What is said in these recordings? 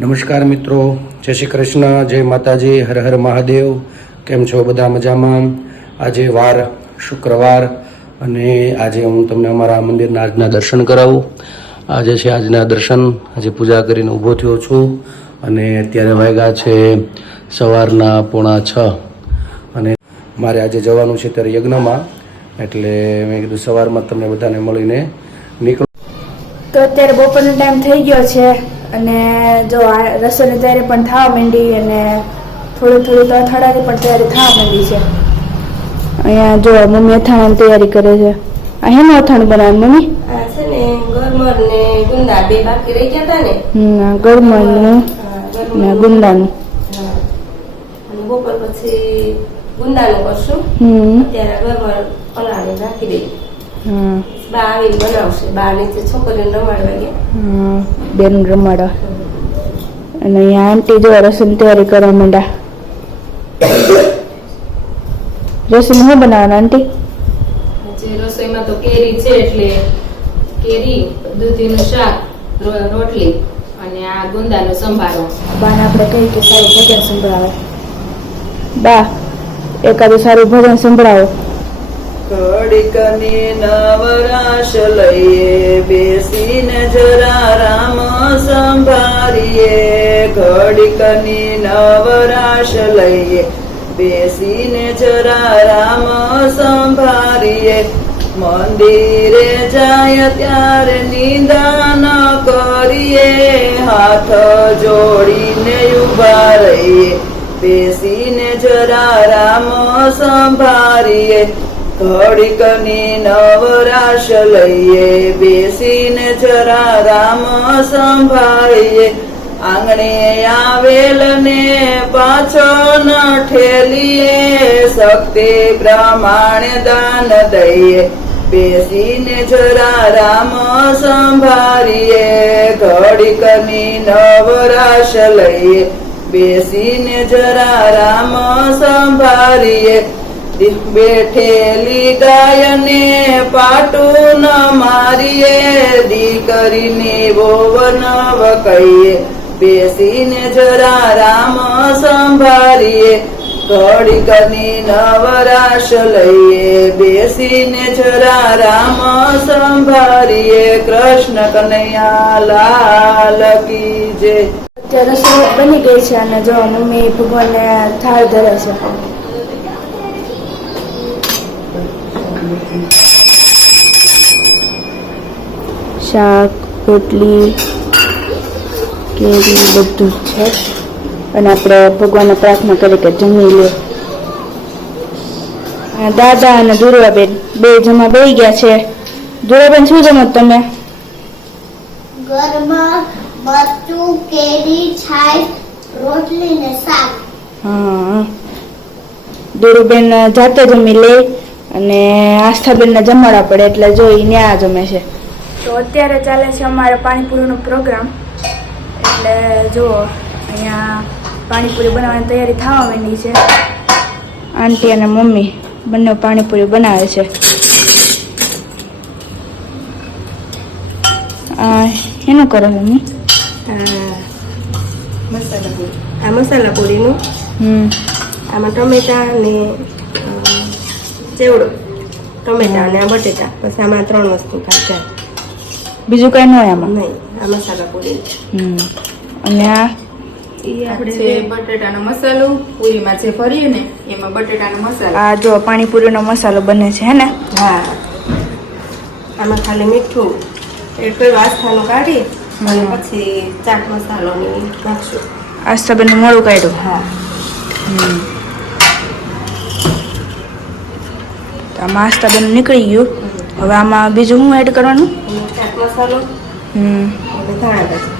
નમસ્કાર મિત્રો. જય શ્રી કૃષ્ણ. જય માતાજી. હર હર મહાદેવ. કેમ છો બધા મજામાં? આજે વાર શુક્રવાર અને આજે હું તમને અમારા મંદિરના આજના દર્શન કરાવું. આજે છે આજના દર્શન. આજે પૂજા કરીને ઊભો થયો છું અને અત્યારે વાગ્યા છે સવારના પોણા છ. અને મારે આજે જવાનું છે ત્યારે યજ્ઞમાં. એટલે મેં કીધું સવારમાં તમને બધાને મળીને નીકળો. તો અત્યારે બપોરનો ટાઈમ થઈ ગયો છે. અને જો આ રસોઈની તૈયારી પણ થવા માંડી અને થોડું થોડું તો અથડાની પણ તૈયારી થવા માંડી છે. અહીંયા જો મમ્મી અથાણાની તૈયારી કરે છે. આ હેનું અથાણું બનાવે મમ્મી? આ છે ને ગરમર ને ગુંદા બે બાકી રહી ગયા હતા ને. હમ, આ ગળમણનું ને ગુંદાનું. અને બપોર પછી ગુંદાનું કરશું. હમ. અત્યારે ગરમર પલાળી નાખી દઈ હા બા આવીને બનાવશે બા નીચે છોકરીને રમાડવા ગયા બેન રમાડવા અને અહીંયા આંટી જો રસોઈની તૈયારી કરવા માંડ્યા. રસોઈ શું બનાવવાનું આંટી જે રસોઈમાં તો કેરી છે એટલે કેરી દૂધીનું શાક રોટલી અને આ ગુંદાનો સંભારો. બાને આપણે કહીએ કે સારું ભજન સંભળાવો. બા એકાદું સારું ભજન સંભળાવો. કડિકની નવરાશ લઈએ, બેસીને જરા રામ સંભારીએ. ઘડિકની નવરાશ લઈએ, બેસીને જરા રામ સંભારીએ. મંદિરે જાય ત્યારે નિદાન કરીએ, હાથ જોડીને ઊભા રહીએ. બેસીને જરા રામ સંભારીએ. ઘડીકની નવરાશ લઈએ, બેસીને જરા રામ સંભાળીએ. આંગણે આવેલ ને પાછો ન ઠેલીએ, શક્તિ પ્રમાણે દાન દઈએ. બેસીને જરા રામ સંભાળીએ, ઘડીકની નવરાશ લઈએ. બેસીને જરા રામ સંભાળીએ. બેઠેલી ગાયને પાટું ન મારીએ, દીકરીને બોવનવ વકઈએ બેસીને જરા રામ સંભાળીએ ઘડીકની નવરાશ લઈએ, બેસીને જરા રામ સંભાળીએ, કૃષ્ણ કનૈયા લાલ કી જે અત્યારે બની ગઈ છે અને જો મમ્મી ભગવાનને થાળ ધરે છે શાક રોટલી કેરી બધું જ છે. અને આપણે ભગવાનને પ્રાર્થના કરી કે જમી લે. આ દાદા અને દુર્વાબેન બે જમા બે ગયા છે. દુર્વાબેન શું જમો તમે? કેરી છાશ રોટલી ને શાક. હા. દુરુબેન જાતે જમી લે. અને આસ્થાબેનને જમાડવા પડે એટલે જો ઈ ન્યા જમે છે. તો અત્યારે ચાલે છે અમારે પાણીપુરીનો પ્રોગ્રામ. એટલે જુઓ અહીંયા પાણીપુરી બનાવવાની તૈયારી થવા માંડી છે. આંટી અને મમ્મી બંને પાણીપુરી બનાવે છે. આ એનું કરો મમ્મી. આ મસાલા પૂરી. આ મસાલા પૂરીનું? આમાં ટમેટા ને ચેવડો. ટમેટા અને આ બટેટા. બસ આમાં ત્રણ વસ્તુ જાય બીજું કઈ ન હોય આમાં? નહીં આ મસાલા પૂરી. હમ. અને આ? એ આપણે છે બટેટાનો મસાલો પૂરીમાં જે ભરીએ ને એમાં બટેટાનો મસાલો. આ જો પાણીપુરીનો મસાલો બને છે હે ને? હા. આમાં ખાલી મીઠું કર્યું આસ્થાનું કાઢી અને પછી ચાટ મસાલો નાખશું. આસ્થાબેનનું મોડું કાઢ્યું? હા. તો આમાં આસ્થાબેન નીકળી ગયું. હવે આમાં બીજું શું એડ કરવાનું? ચાટ મસાલો હમ. ધાણા ભાજી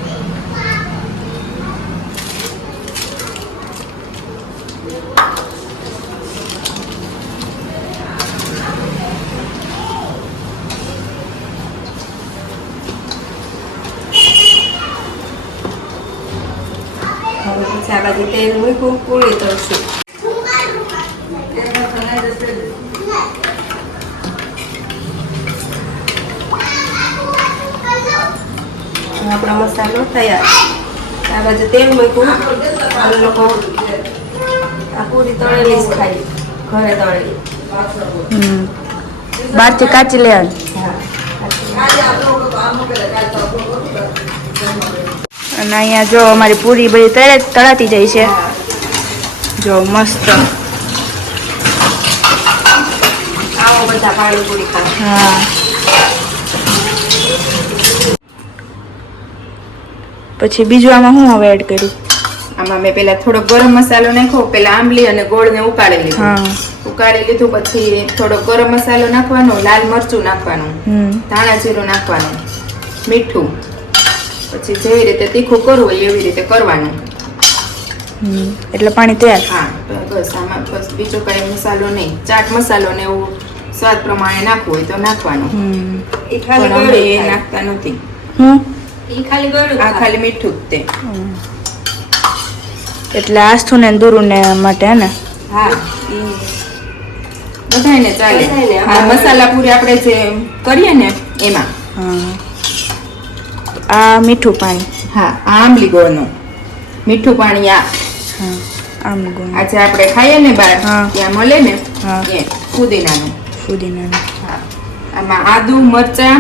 હવે પછી આ બાજુ તેલ મૂક્યું, પૂરી તળશું આપણો મસાલો તૈયાર. આ બાજુ તેલ મૂક્યું. અમે લોકો આ પૂરી તળેલી જ ખાઈ ઘરે તળેલી. બહારથી કાચી લેવાની અને અહીંયા જો અમારી પૂરી બધી તળે તળાતી જાય છે. જો મસ્ત. આવો બધા પાણીપુરી હા. પછી બીજું આમાં હું હવે એડ કર્યું આમાં મેં પેલા થોડો ગરમ મસાલો નાખ્યો પેલા આંબલી અને ગોળને ઉકાળી લીધું. હા. ઉકાળી લીધું પછી થોડો ગરમ મસાલો નાખવાનો લાલ મરચું નાખવાનું ધાણા જીરું નાખવાનું મીઠું. પછી જે રીતે તીખું કરવું હોય એવી રીતે કરવાનું. એટલે પાણી તૈયાર? હા તો બસ આમાં બસ બીજો કઈ મસાલો નહીં. ચાટ મસાલો ને એવું સ્વાદ પ્રમાણે નાખવું હોય તો નાખવાનું. એ. નાખતા નથી. હું? ઈ ખાલી ગળ્યું આ ખાલી. મીઠું જ તે. એટલે આસ્થુ ને દુરુ ને માટે હે ને? હા. ઈ બધાયને ચાલે. આ હા. મસાલા પૂરી આપણે જે કરીએ ને એમાં. હા આ મીઠું પાણી. હા આ આંબલી ગોળનું. મીઠું પાણી આ. હા આમ ગુણ આજે આપણે ખાઈએ ને બહાર હા. ત્યાં મળે ને હા. એ ફુદીનાનું. ફુદીના હા. આમાં આદુ મરચા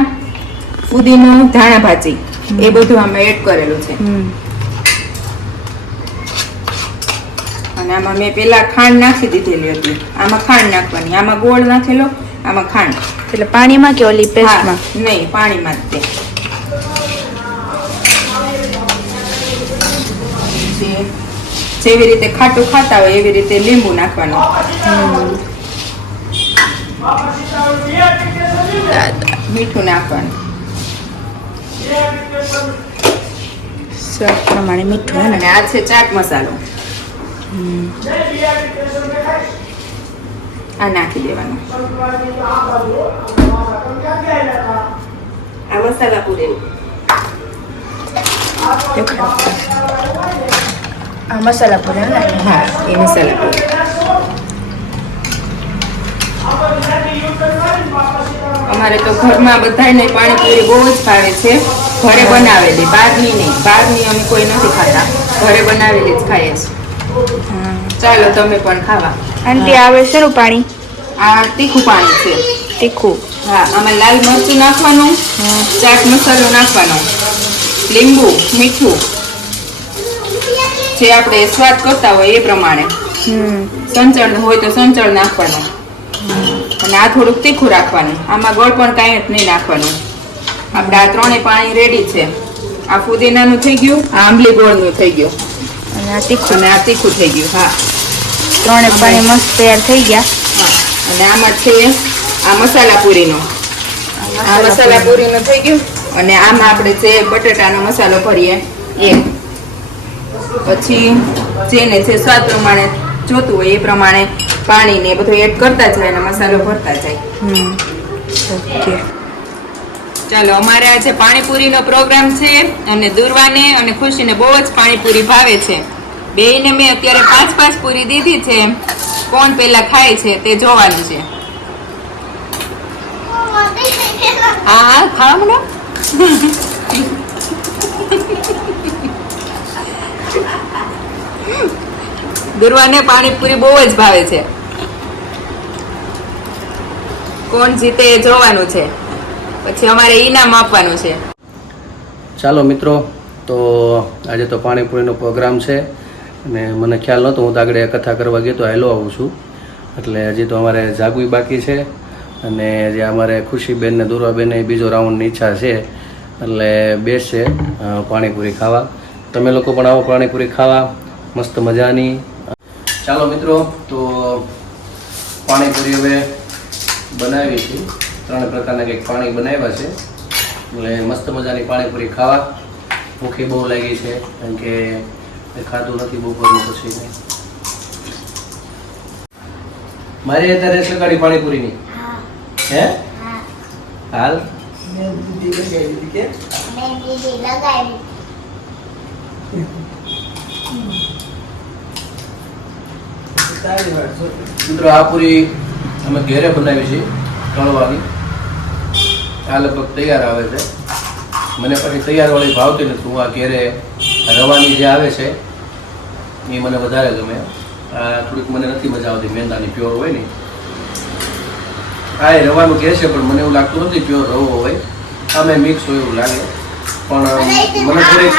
ફુદીનો ધાણા ભાજી. એ બધું આમાં એડ કરેલું છે. અને આમાં મેં પેલા ખાંડ નાખી દીધેલી હતી. આમાં ખાંડ નાખવાની. આમાં ગોળ નાખેલો આમાં ખાંડ. એટલે પાણીમાં કે ઓલી પેસ્ટમાં? નહીં પાણીમાં જ તે. જેવી રીતે ખાટું ખાતા હોય એવી રીતે લીંબુ નાખવાનું. મીઠું નાખવાનું. સ્વાદ પ્રમાણે મીઠું અને આ છે ચાટ મસાલો. આ નાખી દેવાનું. આ મસાલા પૂરી આ મસાલા પૂરી ને હા એ મસાલા પૂરી. અમારે તો ઘરમાં બધાને પાણીપુરી બહુ જ ભાવે છે. ઘરે બનાવેલી બહારની નહીં બહારની અમે કોઈ નથી ખાતા. ઘરે બનાવેલી જ ખાઈએ છીએ. ચાલો તમે પણ ખાવા. આંટી આવે શેનું પાણી? આ તીખું પાણી છે. તીખું? હા આમાં લાલ મરચું નાખવાનું ચાટ મસાલો નાખવાનો લીંબુ મીઠું. જે આપણે સ્વાદ કરતા હોય એ પ્રમાણે. સંચળ હોય તો સંચળ નાખવાનું. અને આ થોડુંક તીખું રાખવાનું. આમાં ગળ પણ કાંઈ જ નહીં નાખવાનું. આપણે આ ત્રણેય પાણી રેડી છે. આ ફુદીનાનું થઈ ગયું આ આંબલી ગોળનું થઈ ગયું. અને આ તીખું. અને આ તીખું થઈ ગયું હા. ત્રણે પાણી મસ્ત તૈયાર થઈ ગયા. અને આમાં છે આ મસાલા પૂરીનો. આ મસાલા પૂરીનો થઈ ગયું. અને આમાં આપણે જે બટેટાનો મસાલો ભરીએ એ. પછી જેને જે સ્વાદ પ્રમાણે જોતું હોય એ પ્રમાણે પાણીને બધું એડ કરતા જાય અને મસાલો ભરતા જાય. ઓકે ચાલો, અમારે આજે પાણીપુરીનો પ્રોગ્રામ છે અને દુર્વાને અને ખુશીને બહુ જ પાણીપુરી ભાવે છે. બેયને મેં અત્યારે પાંચ પાંચ પૂરી દીધી છે. કોણ પહેલાં ખાય છે તે જોવાનું છે. હા હા, ખાવા મળો દુર્વાને પાણીપુરી બહુ જ ભાવે છે. કોણ જીતે એ જોવાનું છે. પછી અમારે ઈનામ આપવાનું છે. ચાલો મિત્રો, તો આજે તો પાણીપુરીનો પ્રોગ્રામ છે. અને મને ખ્યાલ નહોતો, હું તો આગળ કથા કરવા ગયો તો હેલો આવું છું. એટલે હજી તો અમારે જાગવી બાકી છે. અને જે અમારે ખુશીબેન ને દુર્વાબેન બીજો રાઉન્ડની ઈચ્છા છે. એટલે બેસશે પાણીપુરી ખાવા. તમે લોકો પણ આવો પાણીપુરી ખાવા. મસ્ત મજાની. ચાલો મિત્રો, તો પાણીપુરી હવે બનાવી છે ત્રણ પ્રકારના કંઈક પાણી બનાવ્યા છે. એટલે મસ્ત મજાની પાણીપુરી ખાવા. ભૂખી બહુ લાગી છે, કારણ કે ખાધું નથી બપોરનું પછી મારી અત્યારે સકાળી પાણીપુરીની. હે? હાલ? મિત્રો, આ પૂરી અમે ઘેરે બનાવી છે તળવાની આ લગભગ તૈયાર આવે છે. મને પછી તૈયાર વાળી ભાવતી નથી. હું આ ઘેરે રવાની જે આવે છે એ મને વધારે ગમે. આ થોડીક મને નથી મજા આવતી મેંદાની પ્યોર હોય ને. હા એ રવાનું કહે છે પણ મને એવું લાગતું નથી પ્યોર રવો હોય. અમે મિક્સ હોય એવું લાગે. પણ મને થોડીક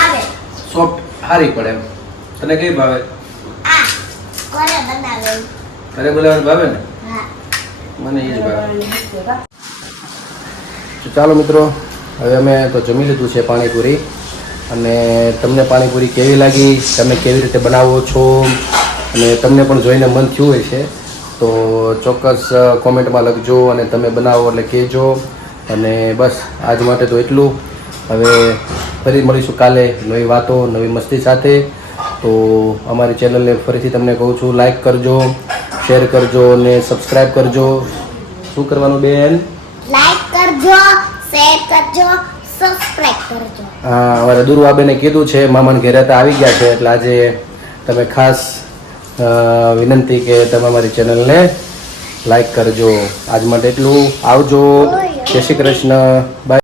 સોફ્ટ સારી પડે એમ. તને કઈ ભાવે? આ બનાવે? ઘરે બોલાવવાનું ભાવે ને? મને એ જ ભાવે. ચાલો મિત્રો, હવે અમે તો જમી લીધું છે પાણીપુરી. અને તમને પાણીપુરી કેવી લાગી? તમે કેવી રીતે બનાવો છો? અને તમને પણ જોઈને મન થયું હોય છે. તો ચોક્કસ કોમેન્ટમાં લખજો અને તમે બનાવો એટલે કહેજો. અને બસ, આજ માટે તો એટલું. હવે ફરી મળીશું કાલે નવી વાતો, નવી મસ્તી સાથે. તો અમારી ચેનલને ફરીથી તમને કહું છું લાઈક કરજો શેર કરજો અને સબસ્ક્રાઈબ કરજો. શું કરવાનું બેન? શેર કરજો સબસ્ક્રાઇબ કરજો. હા અમારે દુર્વાબેને કીધું છે મામાને ઘેરે તો આવી ગયા છે એટલે આજે તમે ખાસ વિનંતી કે તમે અમારી ચેનલને લાઈક કરજો. આજ માટે એટલું. આવજો. જય શ્રી કૃષ્ણ. બાય